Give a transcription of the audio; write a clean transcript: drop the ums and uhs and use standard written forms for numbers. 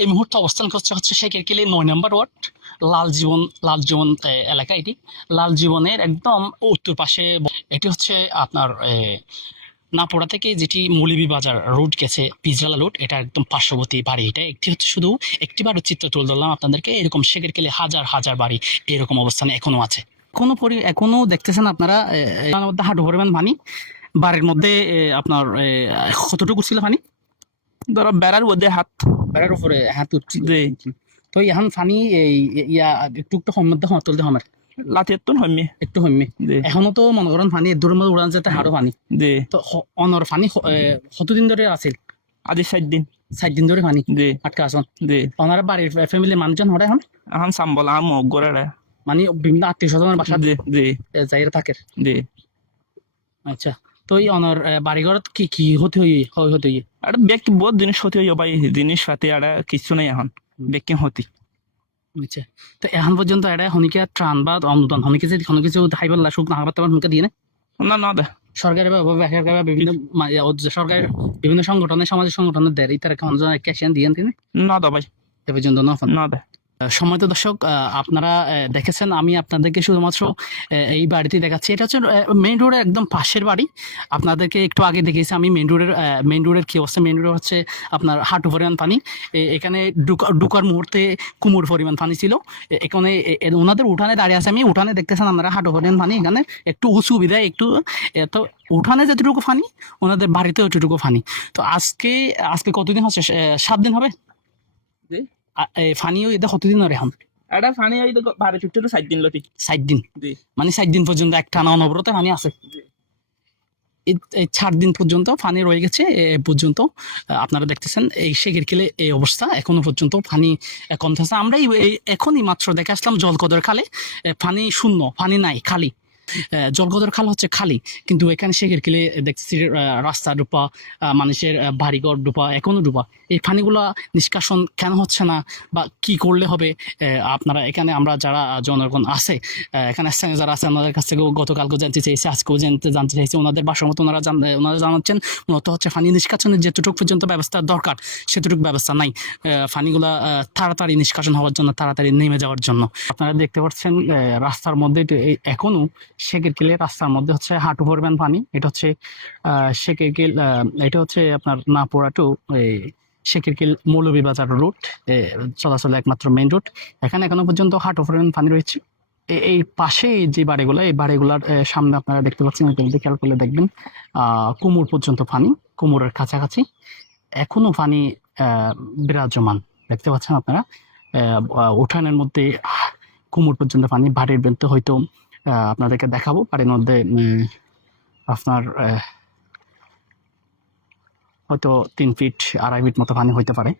এই মুহূর্তে অবস্থান করছে হচ্ছে শেখেরকেলি ৯ নম্বর ওয়ার্ড লাল জীবন এলাকা। এটি লাল জীবনের একদম উত্তর পাশে। এটি হচ্ছে আপনার নাপোড়া থেকে যেটি মৌলভীবাজার রোড গেছে, পিজরালা রোড, এটা একদম পার্শ্ববর্তী বাড়ি। এটা একটি হচ্ছে শুধু একটি বাড়ির চিত্র তুলে ধরলাম আপনাদেরকে। এরকম শেখেরকেলি হাজার হাজার বাড়ি এরকম অবস্থানে এখনো আছে। এখনো দেখতেছেন আপনারা এর মধ্যে হাঁটু পরিমাণ পানি বাড়ির মধ্যে। আপনার কতটুকু ছিল পানি? ধরো বেড়ার মধ্যে হাত, বেড়ার উপরে হাত উঠছি। জি তো এখন ফানি এই ইয়া একটু একটু মধ্যে হাত তুলতে আমার লাঠির তো হইমি একটু হইমি। জি এখনো তো মনে করেন ফানি দূরের মধ্যে উড়ান যেতে হারো ফানি। জি তো অনর ফানি কতদিন ধরে আছিল? আজি 7 দিন 7 দিন ধরে ফানি জি আটকা আসন। জি ওনার বাড়ির ফ্যামিলির মানুষজন হরে এখন এখন সাম্বল আম গড়াড়া মানে বিভিন্ন আত্মীয় স্বজনের বাসা জি জি যাইরা থাকে। জি আচ্ছা, তো এই অনর বাড়িঘরত কি কি হতে হতে আর ব্যাগ বহুত জিনিস হতে হইব ভাই, জিনিস পাতি আর কিছু নাই এখন ব্যাকিং হতি। আচ্ছা, তো এখন পর্যন্ত এটা হনিকে ত্রাণ বা অনুদান হনিকে যে কোনো কিছু খাইবার সুখ না খাবার তেমন হুমকে দিয়ে না না না দে সরকারি বা বেসরকারি বা বিভিন্ন সরকারি বিভিন্ন সংগঠনের সামাজিক সংগঠনের দেয় তারা অনুদান ক্যাশিয়ান দিয়ে তিনি না দে ভাই এ পর্যন্ত না। না দে সম্মানিত দর্শক, আপনারা দেখেছেন আমি আপনাদেরকে শুধুমাত্র এই বাড়িটি দেখাচ্ছি। এটা হচ্ছে মেইন রোডের একদম পাশের বাড়ি। আপনাদেরকে একটু আগে দেখিয়েছি আমি মেইন রোডের কি অবস্থা। মেইন রোড হচ্ছে আপনার হাঁটু পরিমাণ পানি। এখানে ঢুকার মুহূর্তে কুমুর পরিমাণ পানি ছিল। এখানে ওনাদের উঠানে দাঁড়িয়ে আছে আমি, উঠানে দেখতেছেন আপনারা হাঁটু পরিমাণ পানি। এখানে একটু উঁচু বিদায় একটু তো উঠানে যতটুকু পানি ওনাদের বাড়িতে ওইটুকু পানি। তো আজকে কতদিন হচ্ছে? 7 দিন হবে ফানি এটা কতদিন ধরে এখন? এটা ফানি ওই তো বারে ছুটতে 7 দিন লতি 7 দিন জি মানে 7 দিন পর্যন্ত একটানা অনবরত পানি আছে। এই 4 দিন পর্যন্ত পানি রয়ে গেছে। এ পর্যন্ত আপনারা দেখতেছেন এই শেখেরকেলে এই অবস্থা এখনো পর্যন্ত পানি কমতেছে। আমরা এখনই মাত্র দেখে আসলাম জলকদর খালে পানি শূন্য, পানি নাই, খালি। জলকদর খাল হচ্ছে খালি, কিন্তু এখানে শেখেরকেলে দেখতেছি রাস্তা ডুপা, মানুষের বাড়িঘর ডুপা, এখনো ডুপা। এই পানিগুলা নিষ্কাশন কেন হচ্ছে না বা কি করলে হবে? আপনারা এখানে আমরা যারা জনগণ আছে এখানে স্থানীয় যারা আছে ওনাদের কাছ থেকেও গতকালকেও জানতে চেয়েছি, আজকেও জানতে চাইছি। ওনাদের বাসার মতো ওনারা জানাচ্ছেন মূলত হচ্ছে পানি নিষ্কাশনের যেটুকু পর্যন্ত ব্যবস্থা দরকার সেটুকু ব্যবস্থা নাই। পানিগুলা তাড়াতাড়ি নিষ্কাশন হওয়ার জন্য, তাড়াতাড়ি নেমে যাওয়ার জন্য। আপনারা দেখতে পাচ্ছেন রাস্তার মধ্যে এখনো শেখেরকেলে রাস্তার মধ্যে হচ্ছে হাঁটু পরিমাণ পানি। এটা হচ্ছে শেখেরকেল, এটা হচ্ছে আপনার নাপোড়া টু শেখেরকেল মৌলভীবাজার রুট চলাচল একমাত্র মেইন রুট। এখানে এখনো পর্যন্ত হাঁটু পরিমাণ পানি রয়েছে। এই পাশে যে বাড়িগুলো, এই বাড়িগুলোর সামনে আপনারা দেখতে পাচ্ছেন, যদি খেয়াল করলে দেখবেন কোমর পর্যন্ত পানি, কোমরের কাছাকাছি এখনো পানি বিরাজমান দেখতে পাচ্ছেন আপনারা। উঠানের মধ্যে কোমর পর্যন্ত পানি। বাড়ির বেলতে হয়তো আপনাদেরকে দেখাবো, বাড়ির মধ্যে আপনার হয়তো 3 ফিট 2.5 ফিট মতো পানি হইতে পারে।